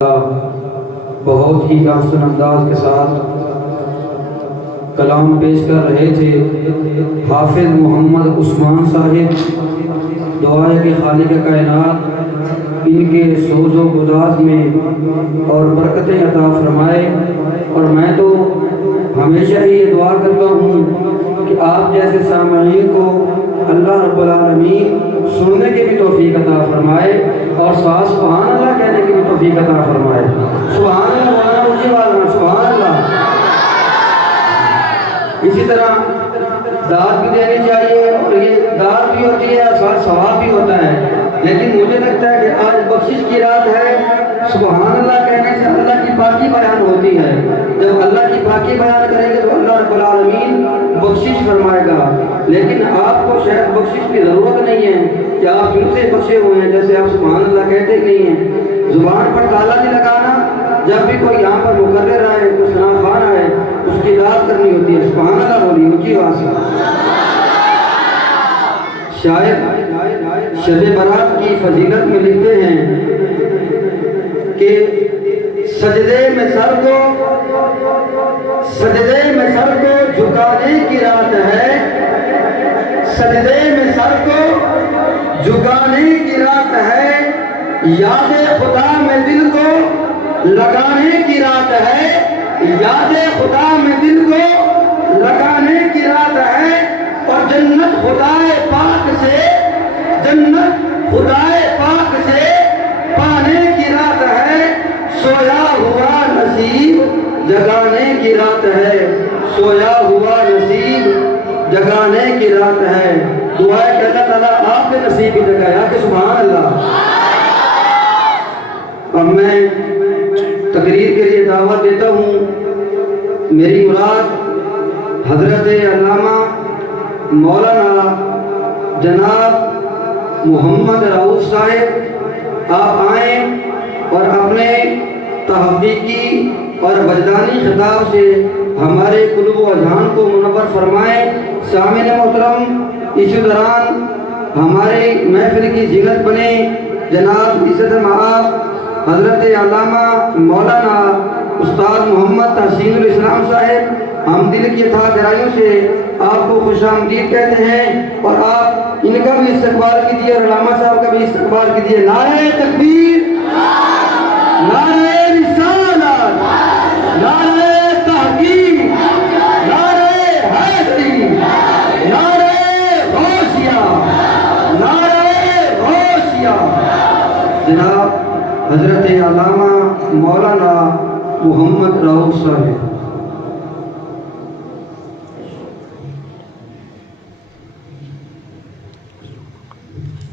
بہت ہی حسن انداز کے ساتھ کلام پیش کر رہے تھے حافظ محمد عثمان صاحب۔ دعا ہے کہ خالق کائنات ان کے سوز و گداز میں اور برکتیں عطا فرمائے۔ اور میں تو ہمیشہ ہی یہ دعا کرتا ہوں کہ آپ جیسے سامعین کو اللہ رب العالمین سننے کی بھی توفیق عطا فرمائے اور ساتھ سبحان اللہ کہنے کی بھی توفیق عطا فرمائے۔ سبحان اللہ مولانا اونچی آواز میں سبحان اللہ۔ اسی طرح داد بھی دینی چاہیے اور یہ داد بھی ہوتی ہے اور ساتھ ثواب بھی ہوتا ہے، لیکن مجھے لگتا ہے کہ آج بخشش کی رات ہے۔ سبحان اللہ کہنے سے اللہ کی پاکی بیان ہوتی ہے، جب اللہ کی پاکی بیان کریں گے تو اللہ رب العالمین بخشش فرمائے گا۔ لیکن آپ کو شاید بخشش کی ضرورت نہیں ہے کہ آپ پھر سے بخشے ہوئے ہیں، جیسے آپ سبحان اللہ کہتے ہی نہیں ہیں۔ زبان پر تالا نہیں لگانا، جب بھی کوئی یہاں پر مقرر آئے کوئی ثنا خوان آئے اس کی داد کرنی ہوتی ہے۔ سبحان اللہ بولی اونچی آواز سے۔ شاعر شب برات کی فضیلت میں لکھتے ہیں کہ سجدے میں سر کو جھکانے کی رات ہے، سجدے میں سر کو جھکانے کی رات ہے، یاد خدا میں دل کو لگانے کی رات ہے، یاد خدا میں دل کو لگانے کی رات ہے، اور جنت خدائے پاک سے پانے کی رات ہے، سویا ہوا نصیب جگانے کی رات ہے، سویا ہوا نصیب جگانے کی رات ہے۔ دعا ہے کہ اللہ تعالیٰ آپ کے نصیب بھی جگائے، آپ کے سبحان اللہ۔ اب میں تقریر کے لیے دعوت دیتا ہوں۔ میری مراد حضرت علامہ مولانا جناب محمد رؤوف صاحب آپ آئیں اور اپنے تحقیقی اور وجدانی خطاب سے ہمارے قلوب و اذہان کو منور فرمائیں۔ سامعین محترم، اسی دوران ہماری محفل کی زینت بنے جناب عزت مآب حضرت علامہ مولانا استاد محمد تحسین الاسلام صاحب، ہم دل کی تھا گہرائیوں سے آپ کو خوش آمدید کہتے ہیں، اور آپ ان کا بھی استقبال کیجیے اور علامہ صاحب کا بھی استقبال کیجیے۔ نعرہ تکبیر، نعرہ رسالت، نعرہ تحقیق، نعرہ حیدری، نعرہ غوثیہ، نعرہ غوثیہ۔ جناب حضرت علامہ مولانا محمد رؤوف صاحب۔